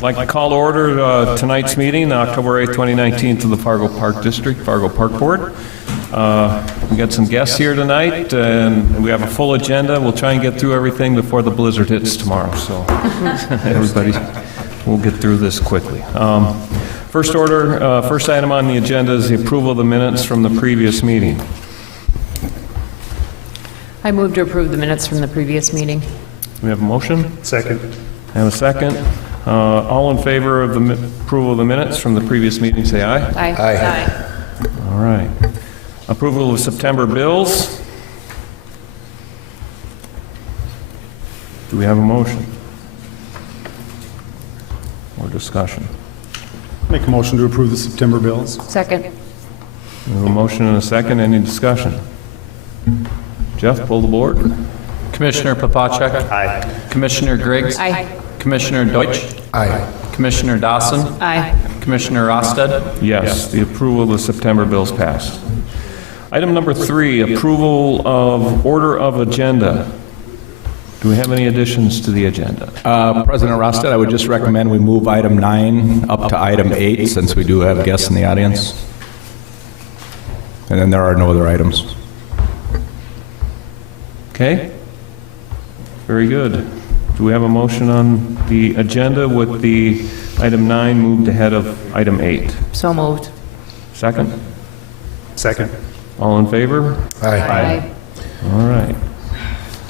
I'd like to call to order tonight's meeting, October 8th, 2019, to the Fargo Park District, Fargo Park Board. We got some guests here tonight, and we have a full agenda. We'll try and get through everything before the blizzard hits tomorrow, so everybody, we'll get through this quickly. First item on the agenda is the approval of the minutes from the previous meeting. I move to approve the minutes from the previous meeting. We have a motion? Second. And a second. All in favor of the approval of the minutes from the previous meeting, say aye. Aye. Aye. All right. Approval of September bills. Do we have a motion? Or discussion? Make a motion to approve the September bills. Second. We have a motion and a second. Any discussion? Jeff, pull the board. Commissioner Papacek. Aye. Commissioner Griggs. Aye. Commissioner Deutsch. Aye. Commissioner Dawson. Aye. Commissioner Rosted. Yes, the approval of the September bills passed. Item number 3, approval of order of agenda. Do we have any additions to the agenda? President Rosted, I would just recommend we move item 9 up to item 8 since we do have guests in the audience. And then there are no other items. Okay. Very good. Do we have a motion on the agenda with the item 9 moved ahead of item 8? So moved. Second? Second. All in favor? Aye. All right.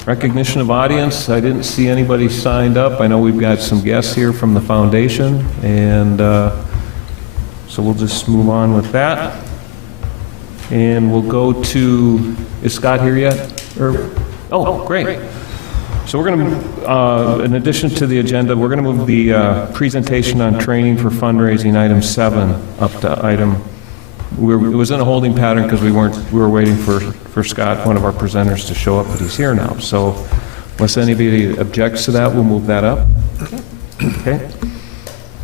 Recognition of audience. I didn't see anybody signed up. I know we've got some guests here from the foundation, and so we'll just move on with that. And we'll go to, is Scott here yet? Oh, great. So we're going to, in addition to the agenda, we're going to move the presentation on training for fundraising, item 7, up to item. It was in a holding pattern because we were waiting for Scott, one of our presenters, to show up, but he's here now. So unless anybody objects to that, we'll move that up. Okay.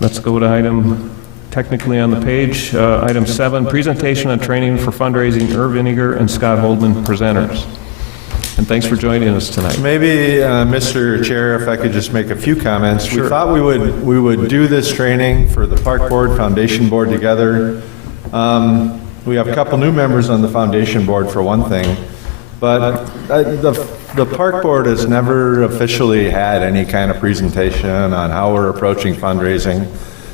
Let's go to item, technically on the page, item 7, presentation on training for fundraising, Irv Iniger and Scott Holdman, presenters. And thanks for joining us tonight. Maybe, Mr. Chair, if I could just make a few comments. Sure. We thought we would do this training for the Park Board, Foundation Board together. We have a couple new members on the Foundation Board for one thing, but the Park Board has never officially had any kind of presentation on how we're approaching fundraising.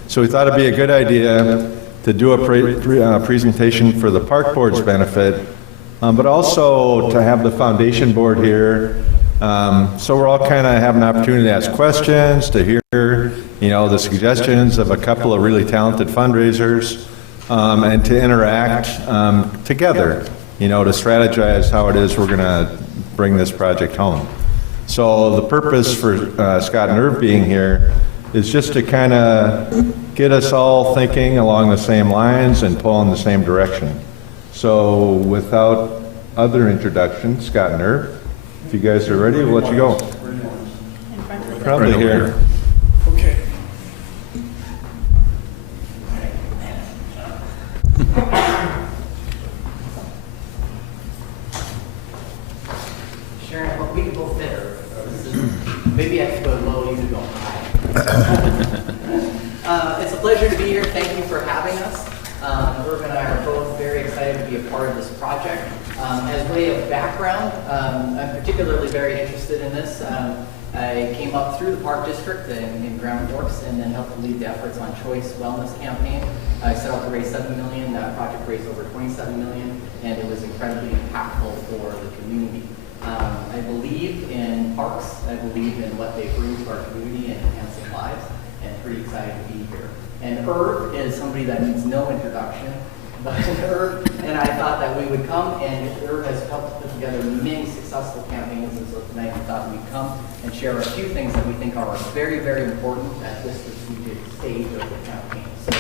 So we thought it'd be a good idea to do a presentation for the Park Board's benefit, but also to have the Foundation Board here, so we're all kind of have an opportunity to ask questions, to hear, the suggestions of a couple of really talented fundraisers, and to interact together, to strategize how it is we're going to bring this project home. So the purpose for Scott and Irv being here is just to kind of get us all thinking along the same lines and pull in the same direction. So without other introduction, Scott and Irv, if you guys are ready, we'll let you go. Probably Right here. Okay. Sharon, I hope we can both fit. Maybe I can go low, you can go high. It's a pleasure to be here. Thank you for having us. Irv and I are both very excited to be a part of this project. As way of background, I'm particularly very interested in this. I came up through the Park District in Grand Forks and then helped lead the efforts on Choice Wellness Campaign. I set out to raise $7 million. That project raised over $27 million, and it was incredibly impactful for the community. I believe in parks. I believe in what they bring to our community and enhancing lives, and pretty excited to be here. And Irv is somebody that needs no introduction, but Irv and I thought that we would come, and Irv has helped put together many successful campaigns, and so tonight we thought we'd come and share a few things that we think are very, very important at this strategic stage of the campaign. So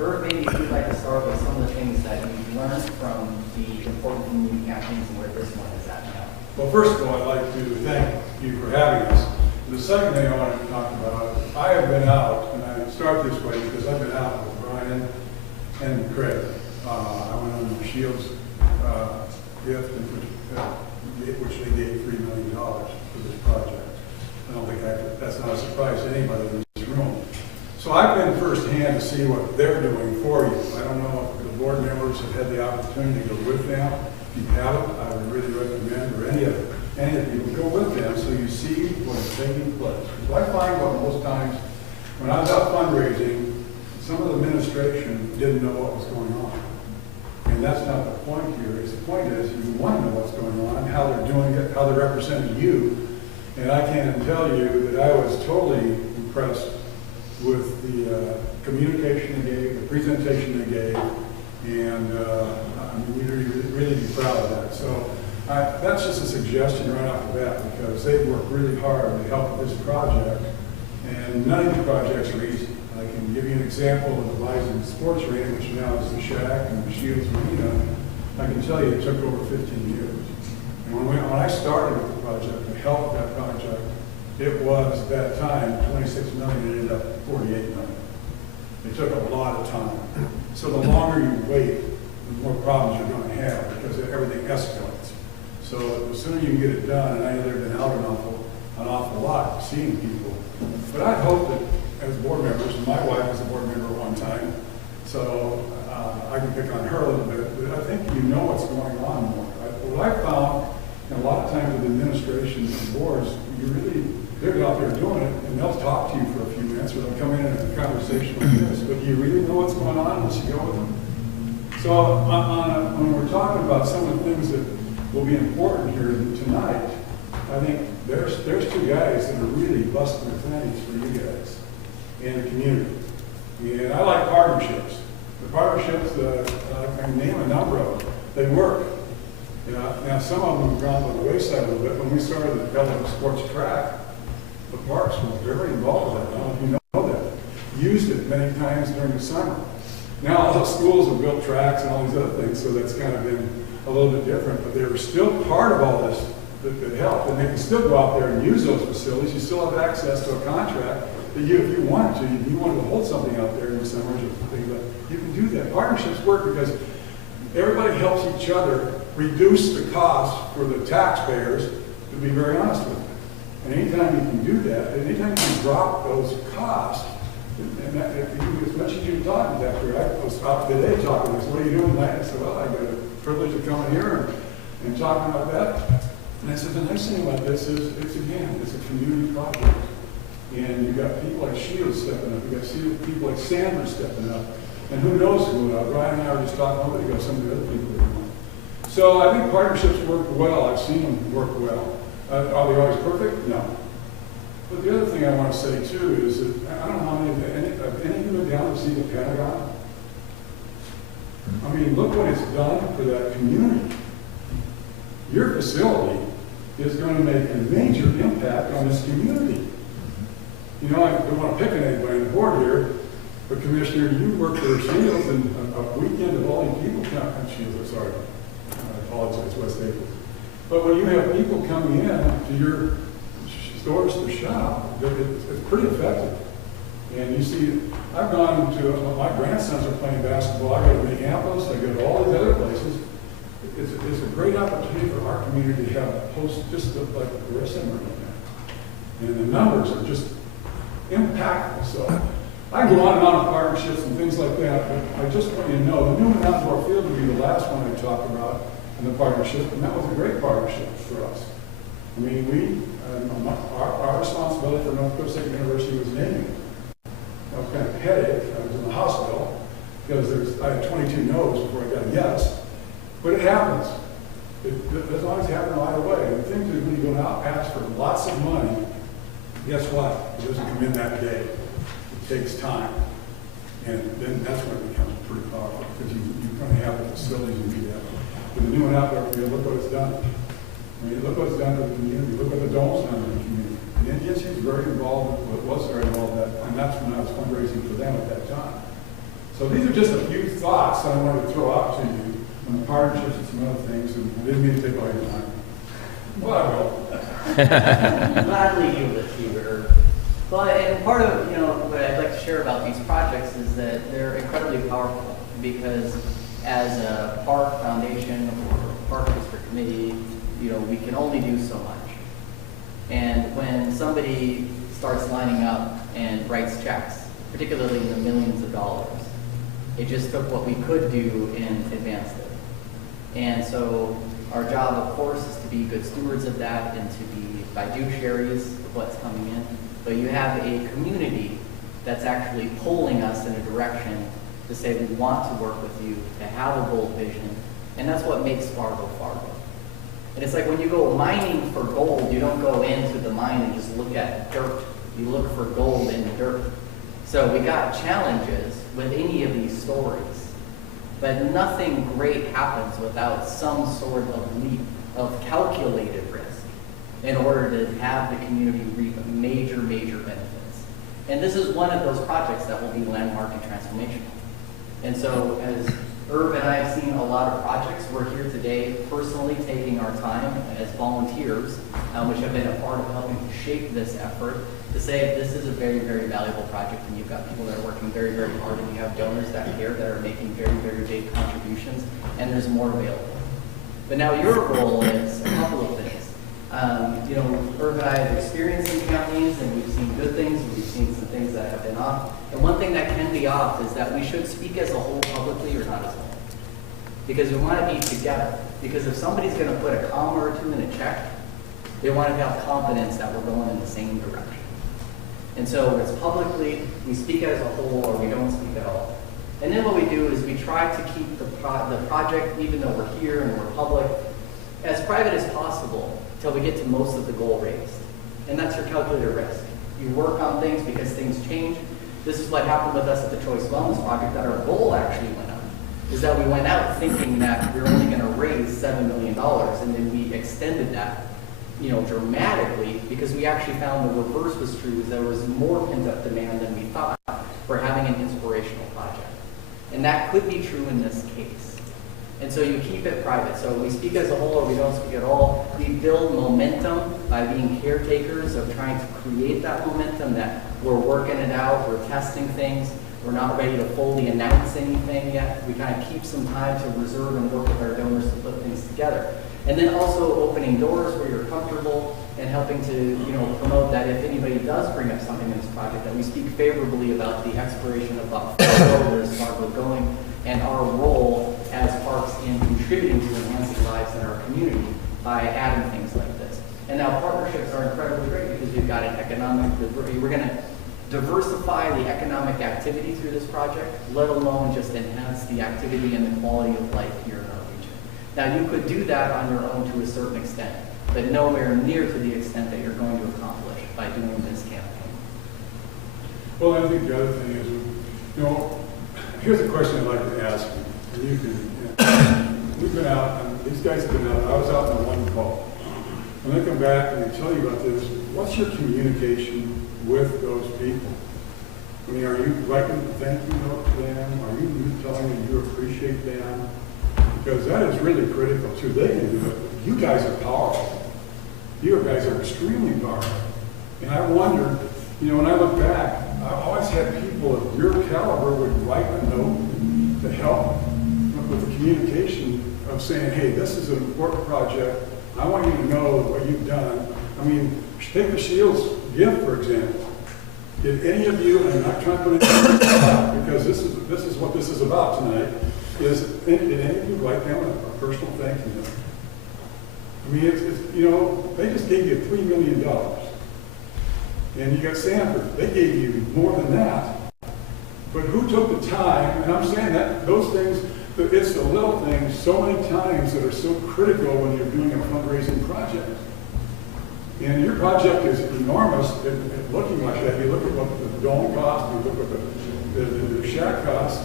Irv, maybe if you'd like to start with some of the things that you've learned from the important community campaigns and where this one is at now. Well, first of all, I'd like to thank you for having us. The second thing I wanted to talk about, I have been out, and I start this way because I've been out with Brian and Craig. I went on the Shields gift, which they gave $3 million for this project. I don't think that's not a surprise to anybody in this room. So I've been firsthand to see what they're doing for you. I don't know if the board members have had the opportunity to go with them. If you haven't, I would really recommend, or any of you, go with them so you see what is taking place. Because I find what most times, when I was out fundraising, some of the administration didn't know what was going on. And that's not the point here. The point is you want to know what's going on, how they're doing it, how they're representing you. And I can tell you that I was totally impressed with the communication they gave, the presentation they gave, and we really be proud of that. So that's just a suggestion right off the bat, because they've worked really hard to help with this project, and none of these projects are easy. I can give you an example of the Bison Sports Arena, which now is the Shack and the Shields Arena. I can tell you it took over 15 years. And when I started with the project, to help that project, it was, at that time, $26 million, it ended up at $48 million. It took a lot of time. So the longer you wait, the more problems you're going to have, because everything escalates. So the sooner you can get it done, and I know they've been out an awful lot, seeing people. But I hope that as board members, and my wife was a board member at one time, so I can pick on her a little bit, but I think you know what's going on more. What I found, and a lot of times with administration and boards, they're out there doing it, and they'll talk to you for a few minutes, or they'll come in a conversation like this, but do you really know what's going on unless you go with them? So when we're talking about some of the things that will be important here tonight, I think there's two guys that are really busting their fannies for you guys in the community. And I like partnerships. The partnerships, I can name a number of them. They work. Now some of them have gone to the wayside a little bit. When we started the Pelham Sports Track, the parks were very involved with that. I don't know if you know that. Used it many times during the summer. Now all the schools have built tracks and all these other things, so that's kind of been a little bit different. But they were still part of all this that helped. And they can still go out there and use those facilities. You still have access to a contract that if you wanted to, if you wanted to hold something out there in the summers or things like that, you can do that. Partnerships work because everybody helps each other reduce the cost for the taxpayers, to be very honest with you. And anytime you can do that, and anytime you can drop those costs, and that, as much as you're talking to that, I was out today talking to this, what are you doing tonight? I said, well, I got a privilege of coming here and talking about that. And I said, the nice thing about this is, it's a community project. And you've got people like Shields stepping up, you've got people like Sanders stepping up, and who knows who, Brian and I were just talking a minute ago, some of the other people that are on. So I think partnerships work well. I've seen them work well. Are they always perfect? No. But the other thing I want to say too is that I don't know how many of you been down to see the Pentagon. I mean, look what it's done for that community. Your facility is going to make a major impact on this community. You know, I don't want to pick on anybody on the board here, but Commissioner, you worked for Shields, and a weekend of all these people come, Shields, sorry, I apologize, West Naples. But when you have people coming in to your stores to shop, it's pretty effective. And you see, I've gone to, my grandsons are playing basketball, I go to Minneapolis, I go to all these other places. It's a great opportunity for our community to have a post just like the rest of them are doing that. And the numbers are just impactful. So I can go on and on with partnerships and things like that, but I just want you to know, the Newman Outdoor Field would be the last one I talked about in the partnership, and that was a great partnership for us. I mean, our responsibility for North Dakota State University was naming it. That was kind of a headache. I was in the hospital because I had 22 no's before I got a yes. But it happens. It doesn't always happen right away. And the thing is, when you go out and ask for lots of money, guess what? It doesn't come in that day. It takes time. And then that's when it becomes pretty powerful, because you're going to have the facilities to do that. With the new one out there, look what it's done. I mean, look what it's done to the community. Look what the dome's done to the community. And NDSU is very involved with what was very involved with that, and that's when I was fundraising for them at that time. So these are just a few thoughts that I wanted to throw out to you on the partnerships and some other things, and I didn't mean to take all your time. Well, I will. Gladly you with you. But and part of what I'd like to share about these projects is that they're incredibly powerful, because as a park foundation or park district committee, we can only do so much. And when somebody starts lining up and writes checks particularly in the millions of dollars. It just took what we could do and advanced it. And so our job, of course, is to be good stewards of that and to be fiduciaries of what's coming in. But you have a community that's actually pulling us in a direction to say we want to work with you, to have a bold vision, and that's what makes Fargo Fargo. And it's like when you go mining for gold, you don't go into the mine and just look at dirt. You look for gold in the dirt. So we got challenges with any of these stories, but nothing great happens without some sort of leap of calculated risk in order to have the community reap major, major benefits. And this is one of those projects that will be landmark and transformational. And so as Herb and I have seen a lot of projects, we're here today personally taking our time as volunteers, which have been a part of helping to shape this effort, to say this is a very, very valuable project, and you've got people that are working very, very hard, and you have donors that care that are making very, very big contributions, and there's more available. But now your role is a couple of things. Herb and I have experience in counties, and we've seen good things, and we've seen some things that have been off. And one thing that can be off is that we should speak as a whole publicly or not as a whole. Because we want to be together. Because if somebody's going to put a comma or two in a check, they want to have confidence that we're going in the same direction. And so it's publicly, we speak as a whole or we don't speak at all. And then what we do is we try to keep the project, even though we're here and we're public, as private as possible until we get to most of the goal raised. And that's your calculated risk. You work on things because things change. This is what happened with us at the Choice Wellness Project, that our goal actually went up. Is that we went out thinking that we were only going to raise $7 million, and then we extended that, dramatically, because we actually found the reverse was true, is there was more pent-up demand than we thought for having an inspirational project. And that could be true in this case. And so you keep it private. So we speak as a whole or we don't speak at all. We build momentum by being caretakers of trying to create that momentum, that we're working it out, we're testing things, we're not ready to fully announce anything yet. We kind of keep some time to reserve and work with our donors to put things together. And then also opening doors where you're comfortable and helping to promote that if anybody does bring up something in this project, that we speak favorably about the exploration of Fargo, where's Fargo going, and our role as parks in contributing to enhancing lives in our community by adding things like this. And now partnerships are incredibly great because we've got an economic, we're going to diversify the economic activity through this project, let alone just enhance the activity and the quality of life here in our region. Now you could do that on your own to a certain extent, but nowhere near to the extent that you're going to accomplish by doing this campaign. Well, I think the other thing is, here's a question I'd like to ask you. And you can, we've been out, and these guys have been out, I was out on one call. When they come back and they tell you about this, what's your communication with those people? I mean, are you writing a thank you note to them? Are you telling them you appreciate them? Because that is really critical too. They can do it. You guys are powerful. You guys are extremely powerful. And I wonder, when I look back, I always had people of your caliber would write a note to help with the communication of saying, hey, this is an important project. I want you to know what you've done. I mean, take the Shields gift, for example. Did any of you, and I'm not trying to put it in the spot, because this is what this is about tonight, did any of you write down a personal thank you note? I mean, they just gave you $3 million. And you got Sanford, they gave you more than that. But who took the time, and I'm saying that those things, it's the little things so many times that are so critical when you're doing a fundraising project. And your project is enormous at looking like that. You look at what the dome cost, you look at the shack cost.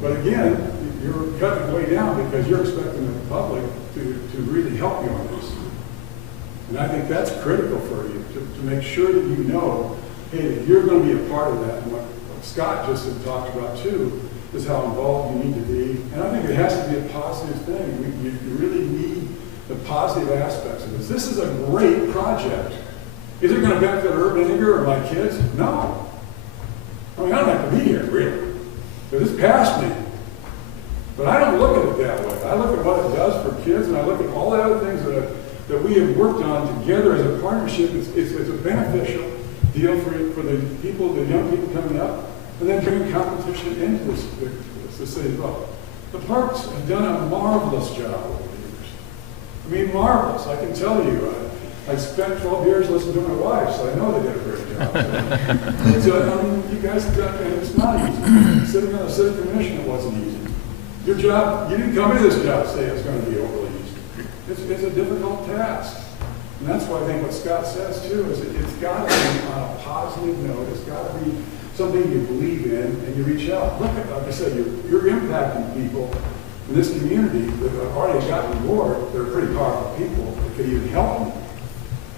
But again, you're cutting way down because you're expecting the public to really help you on this. And I think that's critical for you, to make sure that you know, hey, that you're going to be a part of that. And what Scott just had talked about too, is how involved you need to be. And I think it has to be a positive thing. You really need the positive aspects of this. This is a great project. Is it going to benefit Herb Iniger or my kids? No. I mean, I don't have to be here, really. Because it's past me. But I don't look at it that way. I look at what it does for kids, and I look at all the other things that we have worked on together as a partnership. It's a beneficial deal for the people, the young people coming up. and then bring competition into the city as well. The parks have done a marvelous job over the years. I mean, marvelous. I can tell you. I spent 12 years listening to my wife, so I know they did a great job. So, I mean, you guys have got, and it's not easy. Sitting on the city commission, it wasn't easy. Your job, you didn't come into this job to say it's going to be overly easy. It's a difficult task. And that's why I think what Scott says too is it's got to be on a positive note. It's got to be something you believe in and you reach out. Look at, like I said, you're impacting people in this community that have already gotten reward. They're pretty powerful people that could even help them.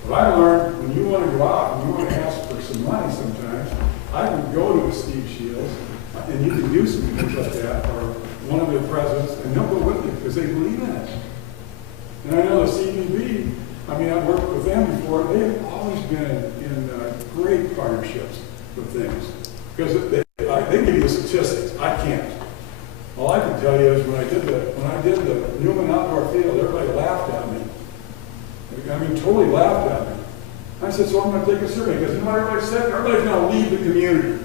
What I learned, when you want to go out and you want to ask for some money sometimes, I can go to a Steve Shields and you can do some things like that, or one of their presidents, and they'll go with you because they believe in it. And I know the CBB, I mean, I've worked with them before, they have always been in great partnerships with things. Because they give you the statistics, I can't. All I can tell you is when I did the Newman Outdoor Field, everybody laughed at me. I mean, totally laughed at me. I said, so I'm going to take a survey, because everybody's sick, everybody's going to leave the community.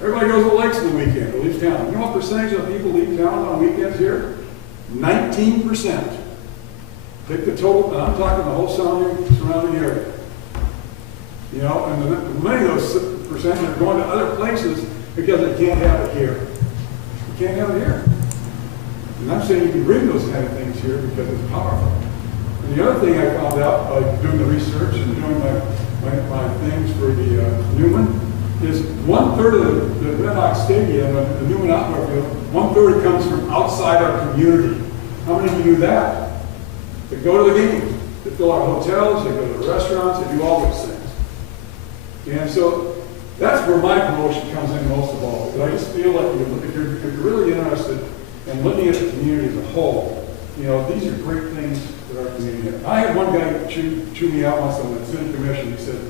Everybody goes to the lakes on the weekend, or leaves town. You know what percentage of people leave town on weekends here? 19%. Take the total, and I'm talking the whole surrounding area. You know, and many of those percentages are going to other places because they can't have it here. You can't have it here. And I'm saying you can bring those kind of things here because it's powerful. And the other thing I found out by doing the research and doing my things for the Newman is 1/3 of the Red Hawk Stadium, the Newman Outdoor Field, 1/3 comes from outside our community. How many of you do that? They go to the game, they fill our hotels, they go to the restaurants, they do all those things. And so that's where my promotion comes in most of all. Because I just feel like if you're really interested in looking at the community as a whole, you know, these are great things that our community has. I had one guy chew me out once on the city commission. He said,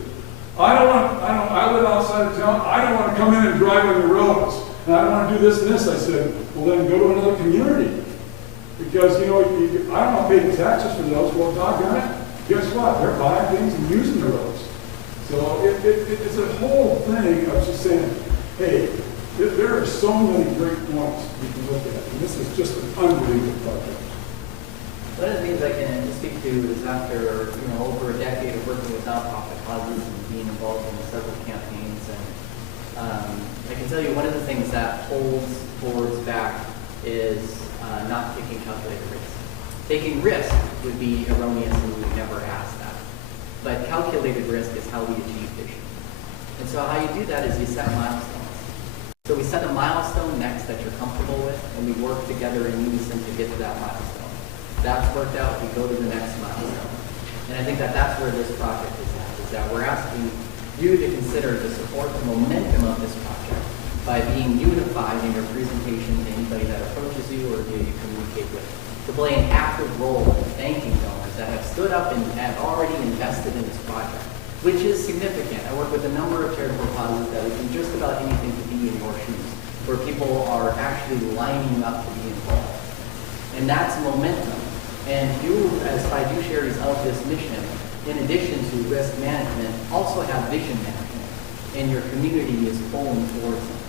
I live outside of town. I don't want to come in and drive on the roads. And I don't want to do this and this. I said, well, then go to another community. Because, you know, I don't want to pay the taxes for those. Well, doggone it. Guess what? They're buying things and using the roads. So it's a whole thing of just saying, hey, there are so many great points we can look at. And this is just an unbelievable project. One of the things I can speak to is after over a decade of working with nonprofit causes and being involved in several campaigns, and I can tell you one of the things that holds boards back is not taking calculated risk. Taking risk would be erroneous and we would never ask that. But calculated risk is how we achieve vision. And so how you do that is you set milestones. So we set a milestone next that you're comfortable with, and we work together in unison to get to that milestone. That's worked out, we go to the next milestone. And I think that that's where this project is that we're asking you to consider to support the momentum of this project by being unified in your presentation to anybody that approaches you or who you communicate with, to play an active role in thanking donors that have stood up and have already invested in this project, which is significant. I work with a number of charitable causes that would do just about anything to be in your shoes, where people are actually lining up to be involved. And that's momentum. And you, as fiduciaries of this mission, in addition to risk management, also have vision management, and your community is pulling towards something.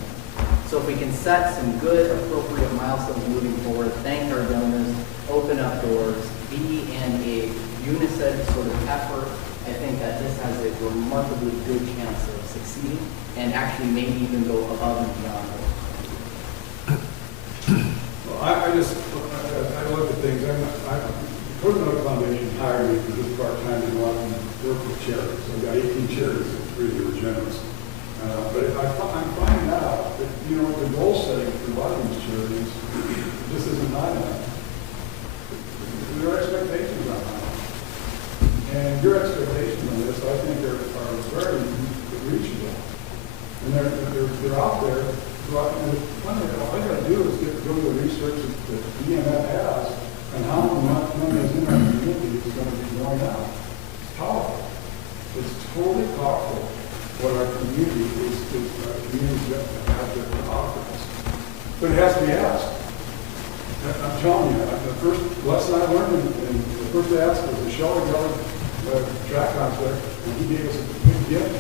So if we can set some good, appropriate milestones moving forward, thank our donors, open up doors, be in a unison sort of effort, I think that this has a remarkably good chance of succeeding and actually maybe even go above and beyond. Well, I look at things. The Coconut Foundation hired me to do part-time and go out and work with charities. I've got 18 charities that really were generous. But I'm finding out that, the goal setting for a lot of these charities just isn't high enough. Their expectations aren't high enough. And your expectations on this, I think, are very reachable. And they're out there. All I got to do is go to the research that EMF has and how money is in our community is going to be going out. It's powerful. It's totally powerful what our community is have to offer us. But it has to be asked. I'm telling you, the first lesson I learned, and the first ask was the Shelly track concert, and he gave us a big gift.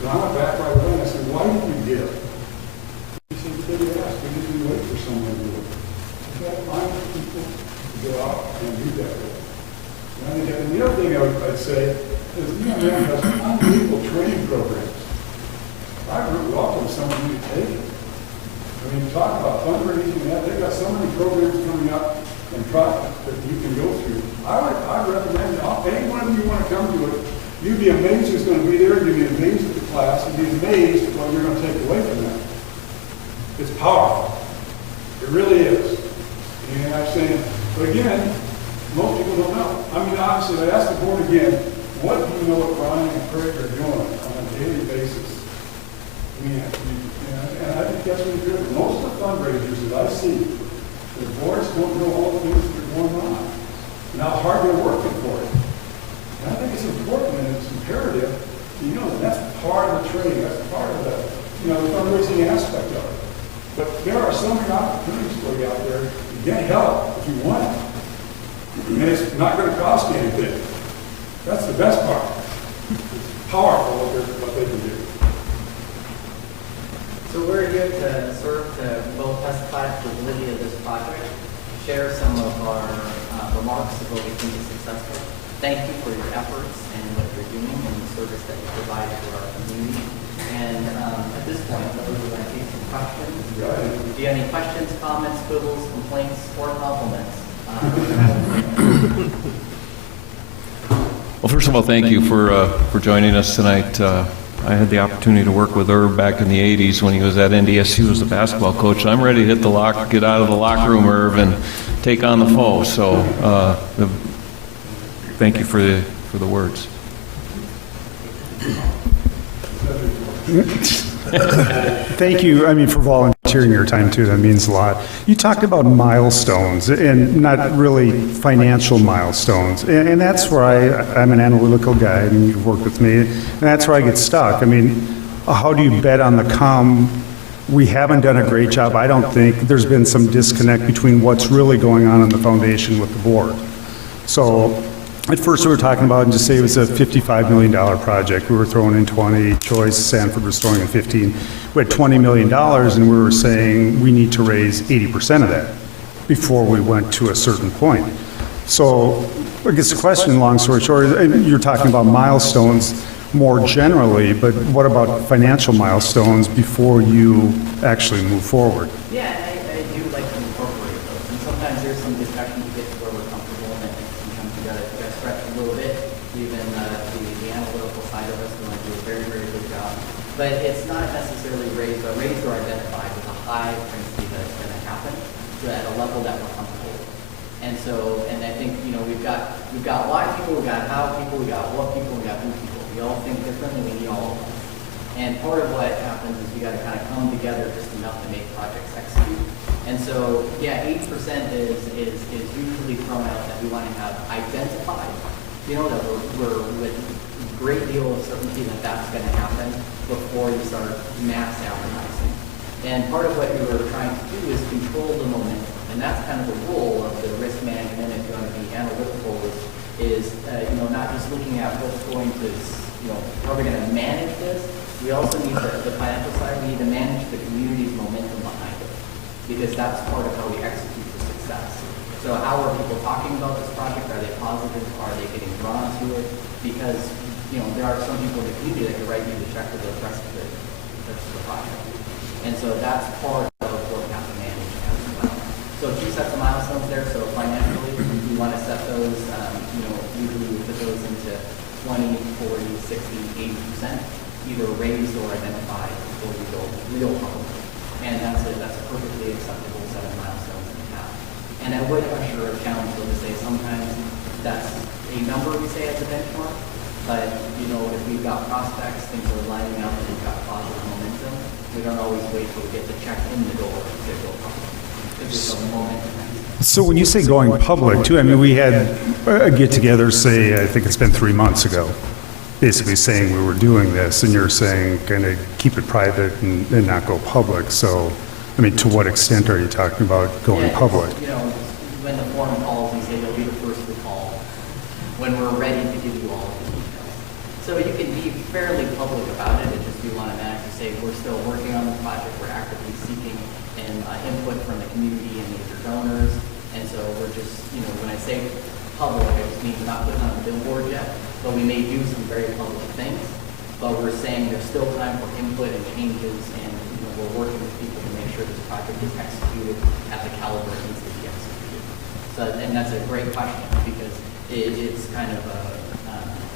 And I went back right away and I said, why did you give? someone to do it. You got to find people to go out and do that with. And the other thing I'd say is UNM has unbelievable training programs. I would welcome someone who would take it. I mean, talk about fundraising and that, they've got so many programs coming up and projects that you can go through. I recommend anyone you want to come to it, you'd be amazed who's going to be there, you'd be amazed at the class, you'd be amazed at what you're going to take away from that. It's powerful. It really is. And I'm saying, but again, most people don't know. I mean, obviously, I asked the board again, what do you know what Brian and Craig are doing on a daily basis? And I think that's really good. Most of the fundraisers that I see, the boards don't know all the things that are going on and how hard they're working for it. And I think it's important and it's imperative, you know, that's part of the training, that's part of the, the fundraising aspect of it. But there are so many opportunities for you out there to get help if you want it. And it's not going to cost you anything. That's the best part. It's powerful what they can do. So we're here to serve to both testify to the validity of this project, share some of our remarks about what we think is successful. Thank you for your efforts and what you're doing and the service that you provide to our community. And at this point, we're going to take some questions. Do you have any questions, comments, quibbles, complaints, or compliments? Well, first of all, thank you for joining us tonight. I had the opportunity to work with Herb back in the 80s when he was at NDSU as a basketball coach. I'm ready to hit the lock, get out of the locker room, Herb, and take on the foe. So thank you for the words. Thank you, for volunteering your time, too. That means a lot. You talked about milestones, and not really financial milestones. And that's where I'm an analytical guy, and you've worked with me, and that's where I get stuck. How do you bet on the come? We haven't done a great job. I don't think there's been some disconnect between what's really going on in the foundation with the board. So at first we were talking about, and just say it was a $55 million project. We were throwing in 20, Choice, Sanford was throwing in 15. We had $20 million, and we were saying we need to raise 80% of that before we went to a certain point. So I guess the question, long story short, you're talking about milestones more generally, but what about financial milestones before you actually move forward? Yeah, I do like to incorporate those. And sometimes there's some discussion to get to where we're comfortable, and I think sometimes you got to stretch a little bit. Even the analytical side of us, we want to do a very, very good job. But it's not necessarily raised or identified with a high frequency that's going to happen at a level that we're comfortable with. And so, and I think, we've got why people, we've got how people, we got what people, we got who people. We all think differently, we need all of them. And part of what happens is we got to kind of come together just enough to make projects execute. And so, yeah, 80% is usually thrown out that we want to have identified, that we're with a great deal of certainty that that's going to happen before you start mass advertising. And part of what you were trying to do is control the momentum. And that's kind of the role of the risk management, if you want to be analytical, is not just looking at what's going to, how we're going to manage this. We also need the financial side. We need to manage the community's momentum behind it, because that's part of how we execute for success. So how are people talking about this project? Are they positive? Are they getting drawn to it? Because there are some people in the community that can write you the check for the rest of the project. And so that's part of what we have to manage as well. So 2 sets of milestones there. So financially, we want to set those. Usually we put those into 20, 40, 60, 80%, either raised or identified before we go real public. And that's a perfectly acceptable set of milestones that we have. And I would usher a challenge to say sometimes that's a number we say as a benchmark, but if we've got prospects, things are lining up, and we've got positive momentum, we don't always wait till we get the check in the door to go public. It's just a momentum. So when you say going public, too, we had a get-together, say, I think it's been 3 months ago, basically saying we were doing this, and you're saying kind of keep it private and not go public. So, to what extent are you talking about going public? When the forum calls, we say they'll be the first to call when we're ready to give you all of the details. So you can be fairly public about it, and just we want to manage to say we're still working on the project, we're actively seeking input from the community and major donors. And so we're just, when I say public, I just mean we're not putting on a billboard yet, but we may do some very public things. But we're saying there's still time for input and changes, and we're working with people to make sure this project is executed at the caliber it needs to be executed. So, and that's a great question, because it's kind of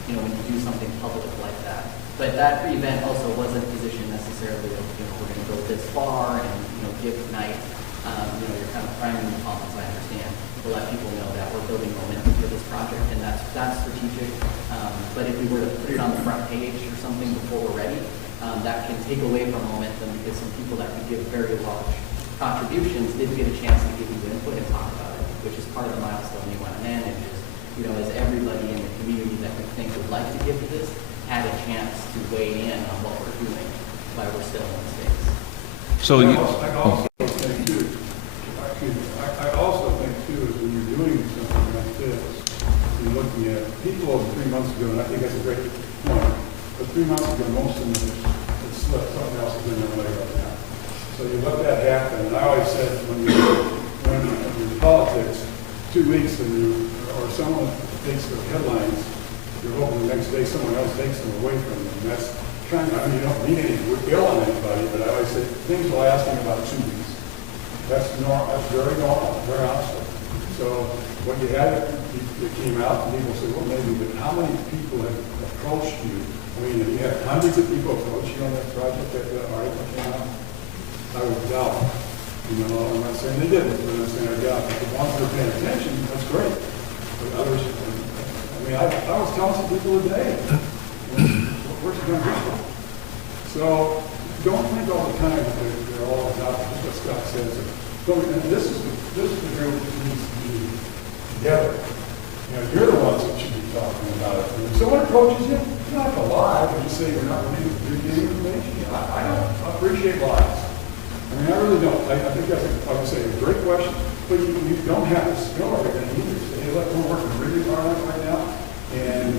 when you do something public like that. But that event also wasn't positioned necessarily of, we're going to go this far and, give tonight. You're kind of priming the pump, as I understand, to let people know that we're building momentum for this project, and that's strategic. But if we were to put it on the front page or something before we're ready, that can take away from momentum, because some people that could give very large contributions didn't get a chance to give you input and talk about it, which is part of the milestone you want to manage. Is everybody in the community that we think would like to give to this had a chance to weigh in on what we're doing while we're still in space. So you, I also think too, I also think too, is when you're doing something like this, you're looking at people 3 months ago, and I think that's a great point, but 3 months ago, most of them had slipped, something else is in their way right now. So you let that happen, and I always said when you're politics, 2 weeks and or someone takes the headlines, you're hoping the next day someone else takes them away from them. And that's kind of, you don't mean any ill on anybody, but I always say things will last in about 2 weeks. That's normal. That's very normal, very honestly. So when you had it came out, and people say, well, maybe, but how many people have approached you? I mean, if you had hundreds of people approach you on that project that article came out, I would doubt. I'm not saying they didn't, but I'm saying I doubt. But the ones that are paying attention, that's great. But others, I was telling some people today, where's it going to go? So don't think all the time that they're all about just what Scott says. And this is the group that needs to be together. You're the ones that should be talking about it. And if someone approaches you, you don't have to lie, but just say you're not really getting information. I don't appreciate lies. I really don't. I think that's, like I say, a great question. But you don't have to spill everything either. Say, hey, look, we're working really hard on it right now, and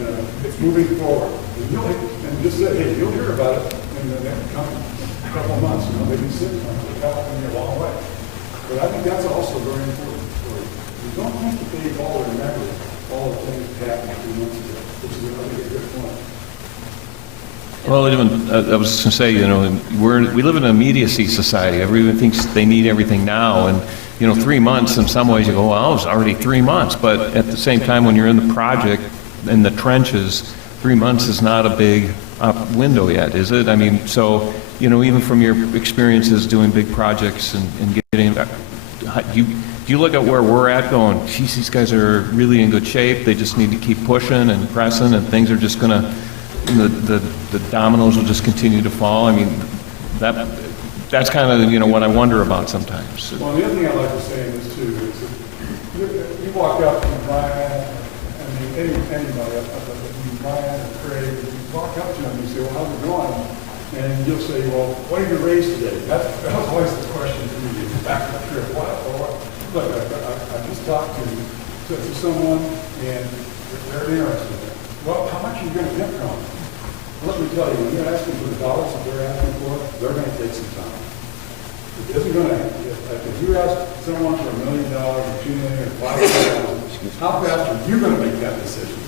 it's moving forward. And just say, hey, you'll hear about it in the next couple of months, maybe 6 months. It's helping you a long way. But I think that's also very important for you. You don't have to pay all or remember all the things that happened 2 months ago, which is another good point. well, I was going to say, we live in an immediacy society. Everyone thinks they need everything now, and 3 months. In some ways, you go, well, it was already 3 months. But at the same time, when you're in the project, in the trenches, 3 months is not a big window yet, is it? I mean, so even from your experiences doing big projects and getting, do you look at where we're at, going, geez, these guys are really in good shape. They just need to keep pushing and pressing, and things are just going to. The dominoes will just continue to fall. I mean, that's kind of what I wonder about sometimes. Well, the other thing I'd like to say in this too is that you walk up to Brian, anybody up to Brian or Craig, you walk up to them and you say, well, how's it going? And you'll say, well, what did you raise today? That was always the question to me. Back to the trip. Look, I just talked to someone and they're interested. Well, how much are you going to get from them? Let me tell you, when you're asking for the dollars that they're asking for, they're going to take some time. It isn't going to, if you ask someone for $1 million or $2 million or $5 million, how fast are you going to make that decision?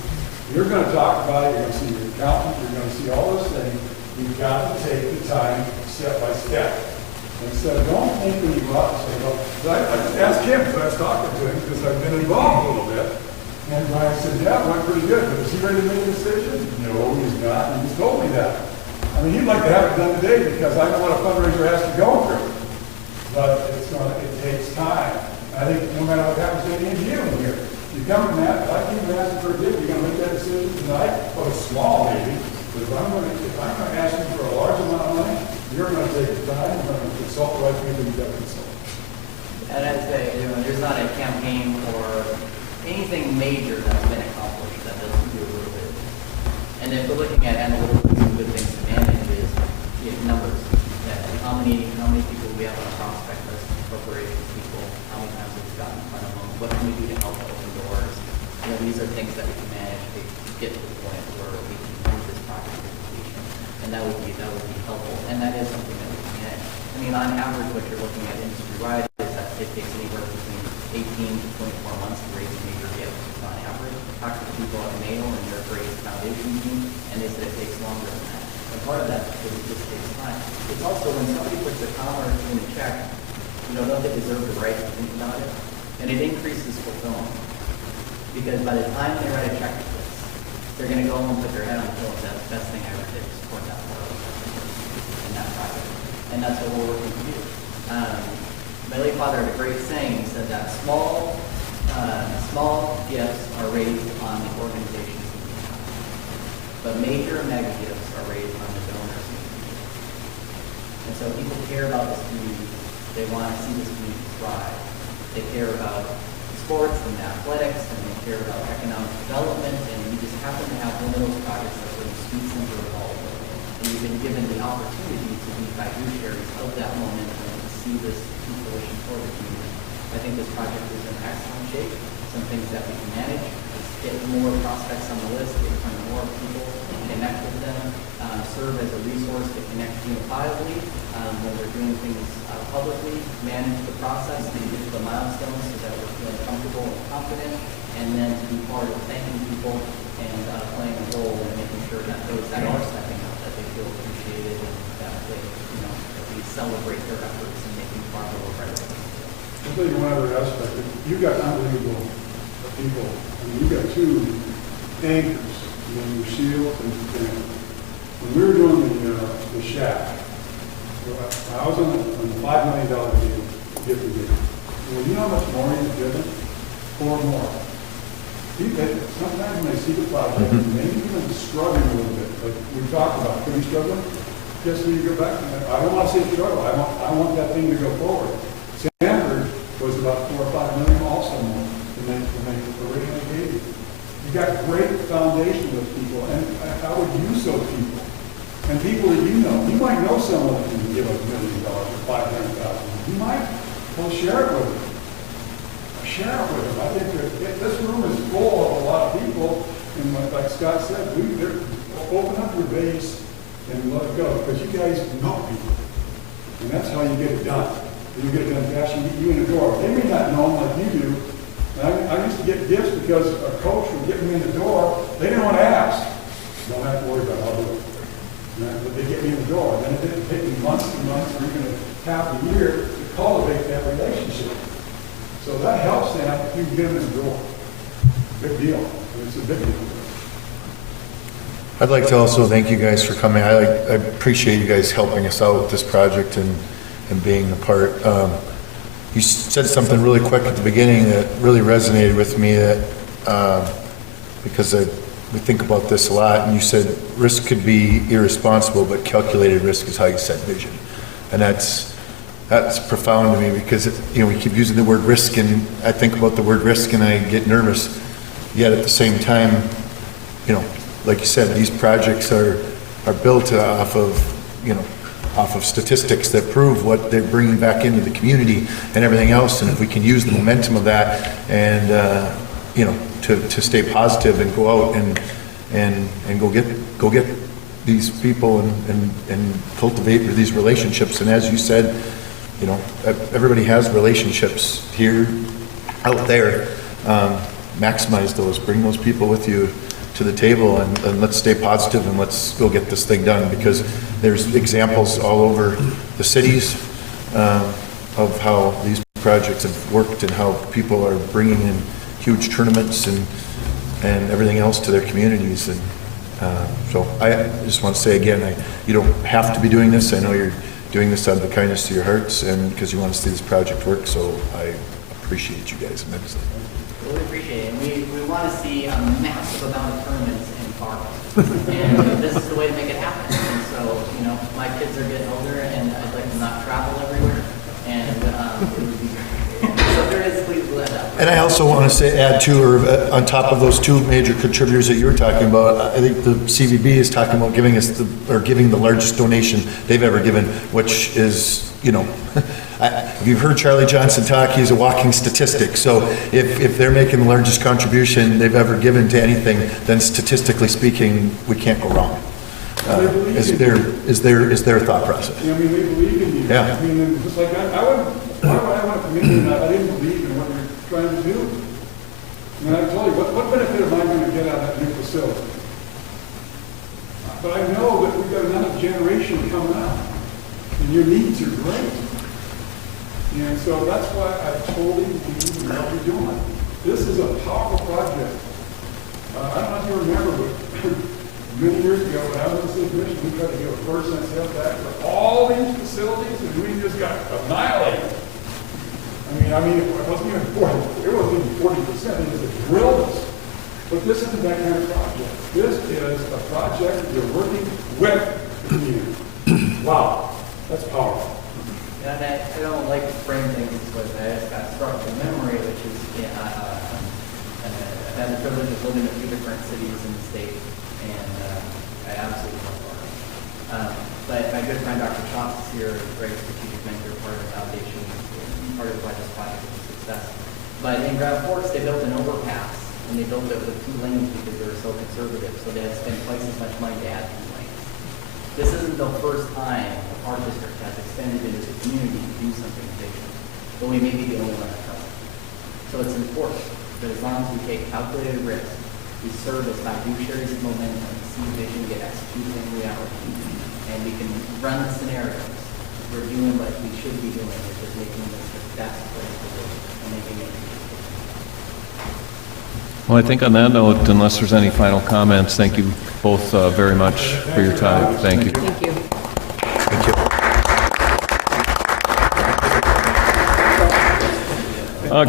You're going to talk about it, you're going to see your accountant, you're going to see all those things. You've got to take the time step by step. And so don't think when you go out and say, well, I just asked him because I was talking to him because I've been involved a little bit. And Brian said, yeah, it went pretty good, but is he ready to make a decision? No, he's not. He just told me that. I mean, he'd like to have it done today because I know what a fundraiser has to go through. But it takes time. I think no matter what happens to any of you in here, you come from that, if I keep asking for a bid, you're going to make that decision tonight. Well, it's small maybe, but if I'm going to ask you for a large amount of money, you're going to take the time, you're going to consult the right people you've got to consult. And I'd say, there's not a campaign or anything major that's been accomplished that doesn't do a little bit. And if we're looking at analytics, some good things to manage is numbers. That how many people we have on a prospect list, corporations, people, how many times have we gotten in front of them, what can we do to help open doors? These are things that we can manage to get to the point where we can move this project to completion. And that would be helpful. And that is something that we can manage. I mean, on average, what you're looking at industry-wide is that it takes check, don't they deserve the right to think about it? And it increases fulfillment. Because by the time they write a check like this, they're going to go home and put their head on the pillow and say, that's the best thing I ever did to support that world and that project. And that's what we're working to do. My late father had a great saying. He said that small gifts are raised on the organization's need, but major and mega gifts are raised on the donors' need. And so people care about this community. They want to see this community thrive. They care about sports and athletics, and they care about economic development, and we just happen to have one of those projects that sort of speaks into it all. And you've been given the opportunity to be fiduciaries of that momentum and to see this to fruition for the community. I think this project is in excellent shape. Some things that we can manage is get more prospects on the list, get in front of more people, connect with them, serve as a resource to connect unifiably when we're doing things publicly, manage the process and get to the milestones so that we're feeling comfortable and confident, and then to be part of thanking people and playing a role in making sure that those that are stepping up, that they feel appreciated and that they, that we celebrate their efforts in making Fargo a better place. I'll tell you one other aspect. You've got unbelievable people. I mean, you've got two anchors, your Shield and Stan. When we were doing the shack, I was on the $5 million deal, gift to gift. Well, you know how much more he's given? 4 more. Sometimes when they see the project, maybe even struggling a little bit, like we talked about, can we struggle? Guess when you go back, I don't want to say struggle. I want that thing to go forward. Sanford was about 4 or 5 million also more than they originally gave you. You got great foundation with people, and I would use those people. And people that you might know someone that can give us $1 million or $500,000. You might, well, share it with them. Share it with them. I think that this room is full of a lot of people, and like Scott said, open up your base and let it go, because you guys know people. And that's how you get it done. You get it done fast, you get you in the door. They may not know them like you do. And I used to get gifts because a coach would get me in the door. They didn't want to ask. Don't have to worry about it, I'll do it. But they get me in the door. And then it didn't take me months and months or even half a year to cultivate that relationship. So that helps them if you can get them in the door. Big deal. It's a big deal. I'd like to also thank you guys for coming. I appreciate you guys helping us out with this project and being a part. You said something really quick at the beginning that really resonated with me, that because we think about this a lot, and you said risk could be irresponsible, but calculated risk is how you set vision. And that's profound to me, because we keep using the word risk, and I think about the word risk and I get nervous. Yet at the same time, like you said, these projects are built off of statistics that prove what they're bringing back into the community and everything else. And if we can use the momentum of that and to stay positive and go out and go get these people and cultivate these relationships. And as you said, everybody has relationships here, out there. Maximize those, bring those people with you to the table, and let's stay positive and let's go get this thing done, because there's examples all over the cities of how these projects have worked and how people are bringing in huge tournaments and everything else to their communities. And so I just want to say again, you don't have to be doing this. I know you're doing this out of the kindness of your hearts and because you want to see this project work, so I appreciate you guys immensely. Really appreciate it. And we want to see a massive amount of tournaments in Fargo. And this is the way to make it happen. And so, my kids are getting older and I'd like to not travel everywhere. And it would be great. So if there is, please let us know. And I also want to add too, or on top of those two major contributors that you were talking about, I think the CVB is talking about giving the largest donation they've ever given, which is, if you've heard Charlie Johnson talk, he's a walking statistic. So if they're making the largest contribution they've ever given to anything, then statistically speaking, we can't go wrong. Is their thought process. They believe in you. Yeah. Just like why would I want to commit to that? I didn't believe in what you're trying to do. I told you, what benefit am I going to get out of that new facility? But I know that we've got another generation coming up, and your needs are great. And so that's why I totally believe in what you're doing. This is a powerful project. I don't know if you remember, but many years ago, when I was in the city commission, we tried to give a first and step back for all these facilities, and we just got annihilated. I mean, it wasn't even 40%, it wasn't even 40%, it was a drilled us. But this isn't that kind of project. This is a project that you're working with the community. Wow, that's powerful. And I don't like to frame things this way, but I just got struck with memory, which is, I've had the privilege of living in a few different cities in the state, and I absolutely love Fargo. But my good friend Dr. Schatz is here, a great strategic mentor, part of the foundation, part of why this project is a success. But in Grand Forks, they built an overpass, and they built it with 2 lanes because they were so conservative, so they had to spend twice as much money to add 2 lanes. This isn't the first time our district has extended into the community to do something big, but we may be the only one that does it. So it's important that as long as we take calculated risk, we serve as fiduciaries of momentum, see vision get executed in reality, and we can run the scenarios. We're doing what we should be doing, which is making this the best place to live and making it. Well, I think on that note, unless there's any final comments, thank you both very much for your time. Thank you. Thank you.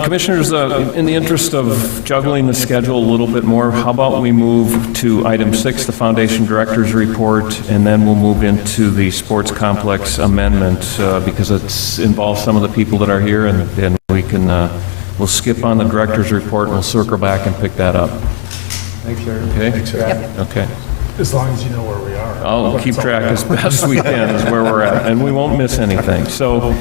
Commissioners, in the interest of juggling the schedule a little bit more, how about we move to item 6, the Foundation Director's Report, and then we'll move into the Sports Complex Amendment because it involves some of the people that are here, and then we can, we'll skip on the Director's Report and we'll circle back and pick that up. Thanks, Eric. Okay? Yep. Okay. As long as you know where we are. I'll keep track as best we can is where we're at, and we won't miss anything. So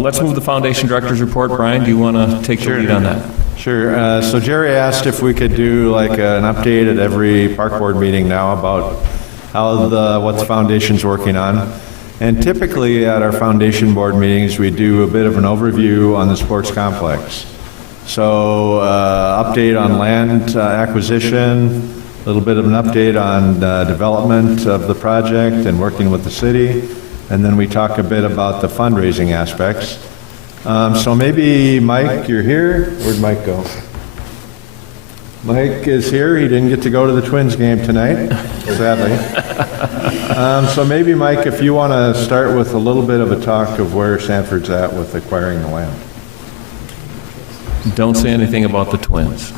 let's move the Foundation Director's Report. Brian, do you want to take the lead on that? Sure. So Jerry asked if we could do like an update at every park board meeting now about how what the foundation's working on. And typically at our foundation board meetings, we do a bit of an overview on the sports complex. So update on land acquisition, a little bit of an update on development of the project and working with the city, and then we talk a bit about the fundraising aspects. So maybe Mike, you're here. Where'd Mike go? Mike is here. He didn't get to go to the Twins game tonight, sadly. So maybe Mike, if you want to start with a little bit of a talk of where Sanford's at with acquiring the land. Don't say anything about the Twins.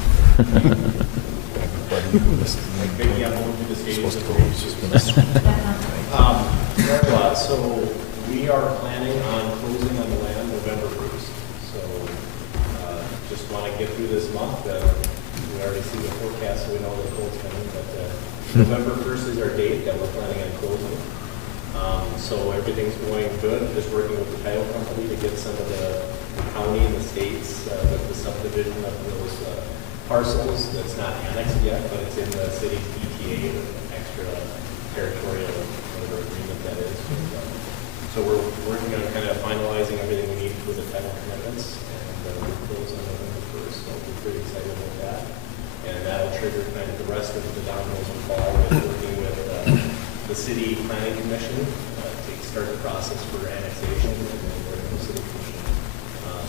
So we are planning on closing on the land November 1st. So just want to get through this month. We already see the forecast, so we know the cold's coming. But November 1st is our date that we're planning on closing. So everything's going good. Just working with the title company to get some of the county and the states with the subdivision of those parcels. That's not annexed yet, but it's in the city's ETA, extra territorial whatever agreement that is. So we're working on kind of finalizing everything we need for the title commitments, and we'll close on November 1st. So we're pretty excited about that, and that'll trigger kind of the rest of the dominoes we fall with working with the city planning commission to start the process for annexation, and then working with the city commission.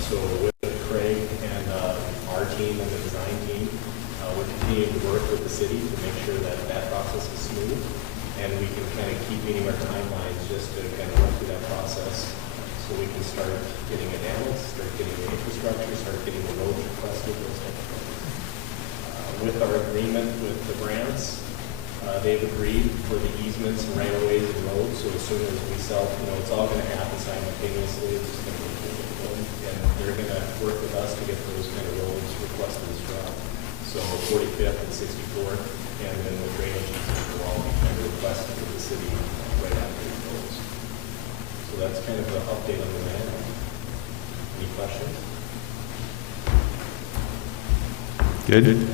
So with Craig and our team and the design team, we're continuing to work with the city to make sure that that process is smooth, and we can kind of keep meeting our timelines just to kind of run through that process so we can start getting it annexed, start getting the infrastructure, start getting the roads requested, those type of things. With our agreement with the grants, they've agreed for the easements and right-of-ways and roads, so as soon as we sell, it's all going to happen simultaneously. It's just going to be and they're going to work with us to get those kind of roads requested as well. So 45th and 64th, and then the drainage easement will all be kind of requested to the city right after it goes. So that's kind of an update on the land. Any questions? Good.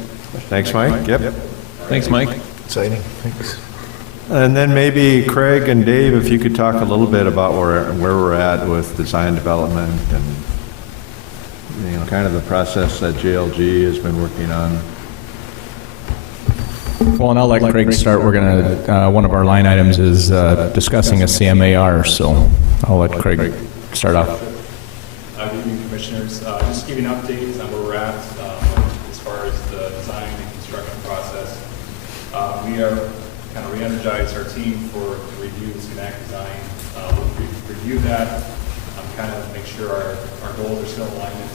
Thanks, Mike. Yep. Thanks, Mike. Exciting. Thanks. And then maybe Craig and Dave, if you could talk a little bit about where we're at with design development and kind of the process that JLG has been working on. Well, and I'll let Craig start. We're going to, one of our line items is discussing a CMAR, so I'll let Craig start off. Good evening, Commissioners. Just to give you an update on where we're at as far as the design and construction process. We are kind of re-energized our team to review the schematic design. We'll review that, kind of make sure our goals are still in alignment.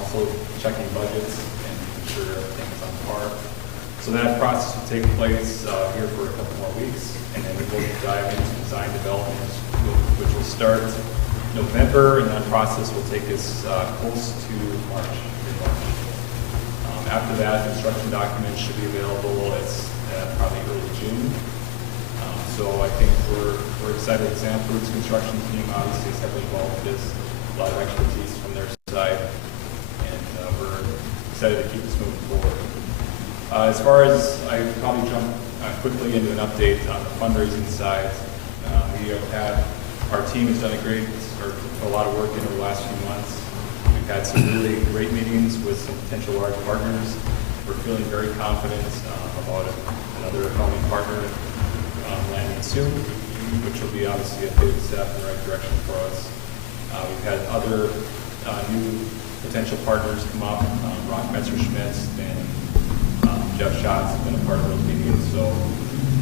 Also checking budgets and making sure everything's on par. So that process will take place here for a couple more weeks, and then we will dive into design development, which will start November, and that process will take us close to March, mid-March. After that, construction documents should be available. It's probably early June. So I think we're excited. Sam Fruit's construction team obviously is heavily involved with this, a lot of expertise from their side, and we're excited to keep this moving forward. As far as, I probably jump quickly into an update on the fundraising side. We have had, our team has done a lot of work in over the last few months. We've had some really great meetings with some potential large partners. We're feeling very confident about another founding partner landing soon, which will be obviously a big step in the right direction for us. We've had other new potential partners come up. Rock Messerschmidt and Jeff Schatz have been a part of those meetings. So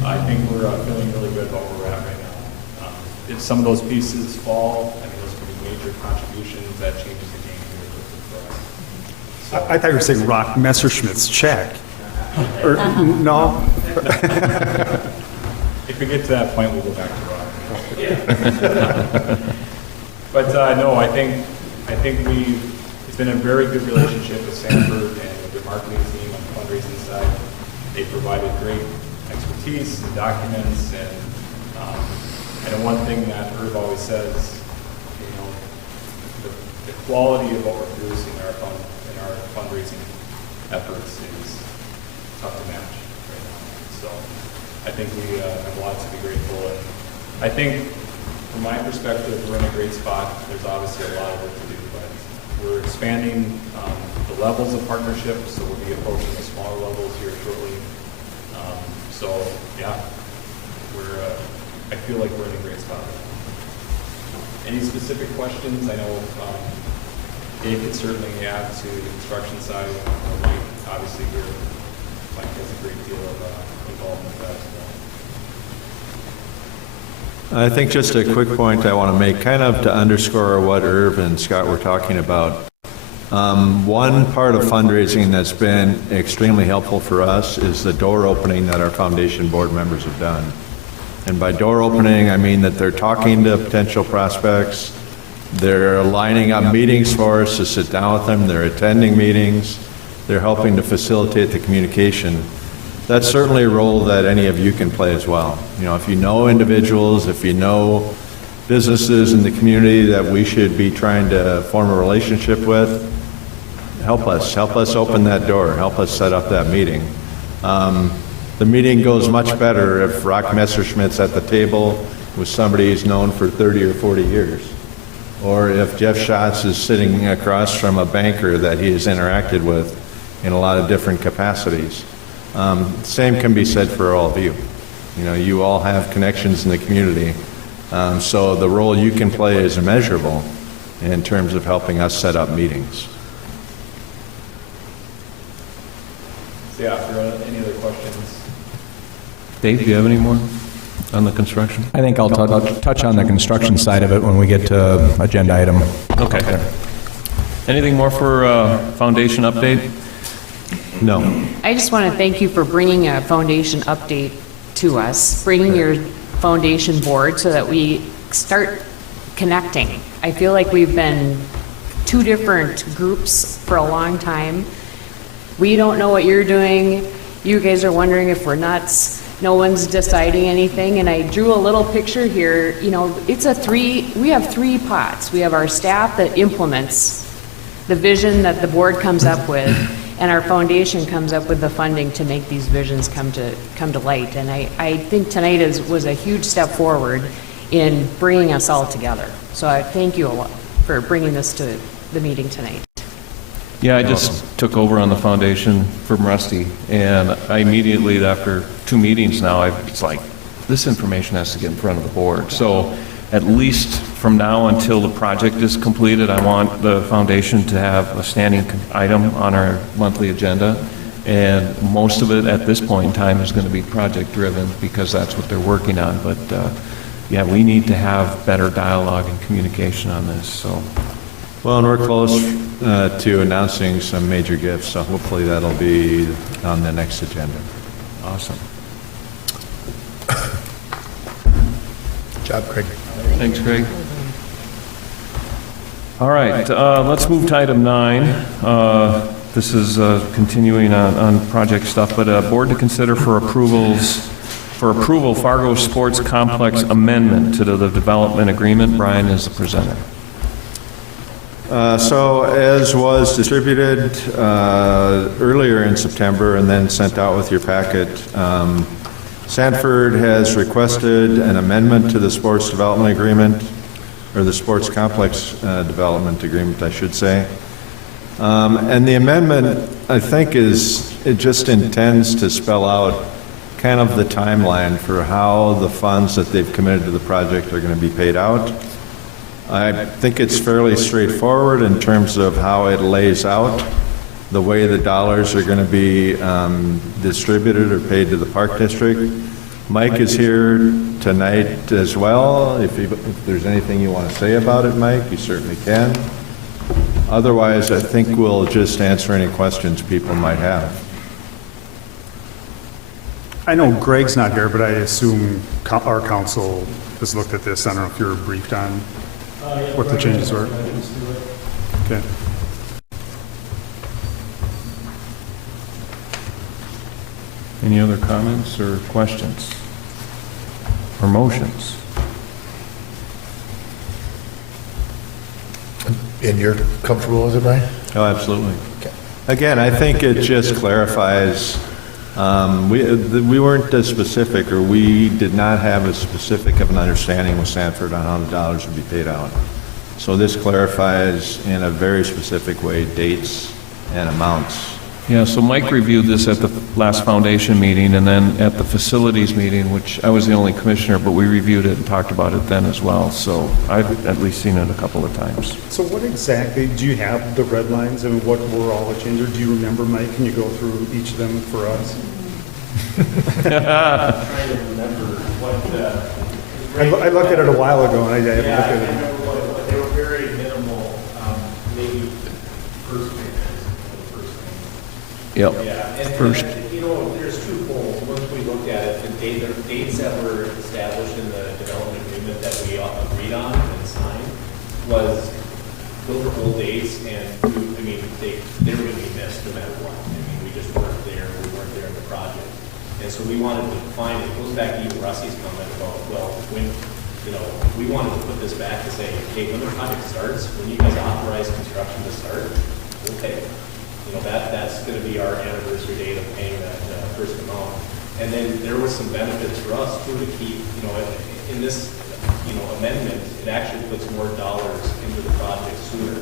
I think we're feeling really good about where we're at right now. If some of those pieces fall, I mean, those could be major contributions. That changes the game really quickly for us. I thought you were saying Rock Messerschmidt's check. Or, no? If we get to that point, we'll go back to Rock. But no, I think it's been a very good relationship with Sanford and with their marketing team on the fundraising side. They provided great expertise and documents, and one thing that Herb always says, you know, the quality of what we're producing in our fundraising efforts is tough to match right now. So I think we have lots to be grateful, and I think from my perspective, we're in a great spot. There's obviously a lot of work to do, but we're expanding the levels of partnership, so we'll be approaching the smaller levels here shortly. So yeah, I feel like we're in a great spot. Any specific questions? I know Dave could certainly add to the construction side. Mike, obviously, here, Mike has a great deal of involvement with that as well. I think just a quick point I want to make, kind of to underscore what Irv and Scott were talking about. One part of fundraising that's been extremely helpful for us is the door opening that our foundation board members have done. And by door opening, I mean that they're talking to potential prospects, they're lining up meetings for us to sit down with them, they're attending meetings, they're helping to facilitate the communication. That's certainly a role that any of you can play as well. You know, if you know individuals, if you know businesses in the community that we should be trying to form a relationship with, help us open that door, help us set up that meeting. The meeting goes much better if Rock Messerschmidt's at the table with somebody he's known for 30 or 40 years, or if Jeff Schatz is sitting across from a banker that he has interacted with in a lot of different capacities. Same can be said for all of you. You know, you all have connections in the community, so the role you can play is immeasurable in terms of helping us set up meetings. So yeah, if there are any other questions. Dave, do you have any more on the construction? I think I'll touch on the construction side of it when we get to agenda item. Okay. Anything more for foundation update? No. I just want to thank you for bringing a foundation update to us, bringing your foundation board so that we start connecting. I feel like we've been two different groups for a long time. We don't know what you're doing. You guys are wondering if we're nuts. No one's deciding anything. And I drew a little picture here. You know, we have three pots. We have our staff that implements the vision that the board comes up with, and our foundation comes up with the funding to make these visions come to light. And I think tonight was a huge step forward in bringing us all together. So I thank you a lot for bringing this to the meeting tonight. Yeah, I just took over on the foundation from Rusty, and I immediately, after 2 meetings now, it's like, this information has to get in front of the board. So at least from now until the project is completed, I want the foundation to have a standing item on our monthly agenda. And most of it at this point in time is going to be project-driven because that's what they're working on. But, yeah, we need to have better dialogue and communication on this, so. Well, and we're close to announcing some major gifts, so hopefully that'll be on the next agenda. Awesome. Good job, Craig. Thanks, Greg. All right, let's move to item 9. This is continuing on project stuff, but board to consider for approval Fargo Sports Complex amendment to the development agreement. Brian is the presenter. So as was distributed earlier in September and then sent out with your packet, Sanford has requested an amendment to the sports development agreement, or the sports complex development agreement, I should say. And the amendment, I think, it just intends to spell out kind of the timeline for how the funds that they've committed to the project are going to be paid out. I think it's fairly straightforward in terms of how it lays out the way the dollars are going to be distributed or paid to the Park District. Mike is here tonight as well. If there's anything you want to say about it, Mike, you certainly can. Otherwise, I think we'll just answer any questions people might have. I know Greg's not here, but I assume our council has looked at this. I don't know if you're briefed on what the changes were. Okay. Any other comments or questions or motions? And you're comfortable with it, Brian? Oh, absolutely. Again, I think it just clarifies, we weren't as specific, or we did not have as specific of an understanding with Sanford on how the dollars would be paid out. So this clarifies in a very specific way dates and amounts. Yeah, so Mike reviewed this at the last foundation meeting, and then at the facilities meeting, which I was the only commissioner, but we reviewed it and talked about it then as well. So I've at least seen it a couple of times. So what exactly, do you have the red lines and what were all the changes? Do you remember, Mike? Can you go through each of them for us? Trying to remember what, I looked at it a while ago and I haven't yeah, looked I at it. remember what they were very minimal, maybe first payment. Yep. Yeah, and, First. you know, there's two polls. Once we looked at it, the dates that were established in the development agreement that we all agreed on and signed was, those were old dates, and I mean, they were going to be missed no matter what. I mean, we just weren't there. We weren't there in the project, and so we wanted to find. It goes back to even Rusty's comment about, well, when, you know, we wanted to put this back to say, hey, when the project starts, when you guys authorize construction to start, we'll pay it. You know, that's going to be our anniversary date of paying that first amount. And then there was some benefits for us too to keep, you know, in this, you know, amendment, it actually puts more dollars into the project sooner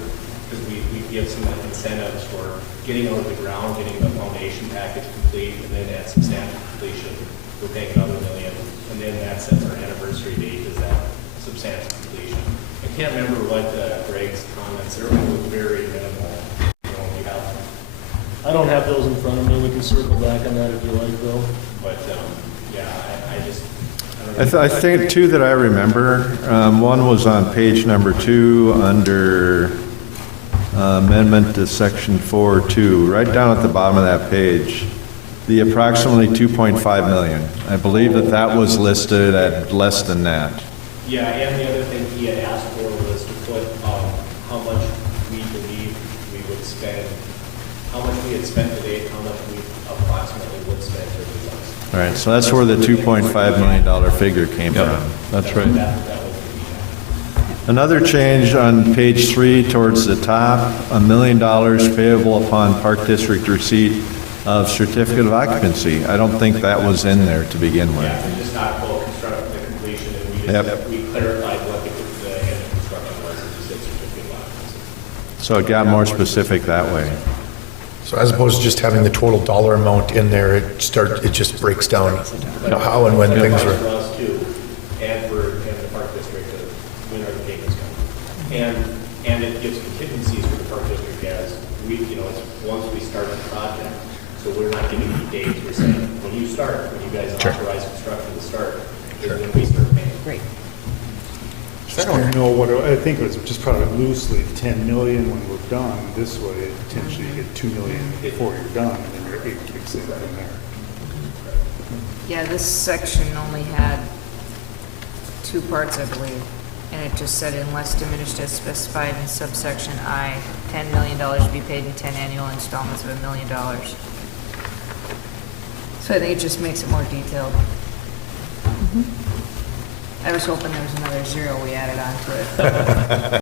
because we give some incentives for getting out of the ground, getting the foundation package complete, and then at substantial completion, we're paying another $1 million. And then that sets our anniversary date is that substantial completion. I can't remember what Greg's comments, everyone was very minimal. I don't have those in front of me. We can circle back on that if you like, Bill. But, yeah, I just... I think two that I remember, one was on page number 2 under amendment to section 4.2, right down at the bottom of that page, the approximately 2.5 million. I believe that was listed at less than that. Yeah, and the other thing he had asked for was to put how much we believe we would spend, how much we had spent to date, how much we approximately would spend for the months. All right, so that's where the $2.5 million figure came from. That's right. That was the Another change on page 3 towards the top, $1 million payable upon Park District receipt of certificate of occupancy. I don't think that was in there to begin with. Yeah, we just talked about construction, the completion, and we just, we clarified what the end of construction was, and we said certificate of occupancy. So it got more specific that way. So as opposed to just having the total dollar amount in there, it just breaks down how and when things For are. us too, and for the Park District, And it gives contingencies for the park district as we, it's once we start the project. So we're not giving you dates, we're saying, when you start, when you guys authorize construction to start, is when we start paying. Great. I don't know what, I think it was just probably loosely 10 million when we're done. This way, potentially you get 2 million before you're done, and then your 8 kicks in from there. Yeah, this section only had 2 parts, I believe, and it just said unless diminished as specified in subsection I, $10 million to be paid in 10 annual installments of $1 million. So I think it just makes it more detailed. I was hoping there was another 0 we added on to it.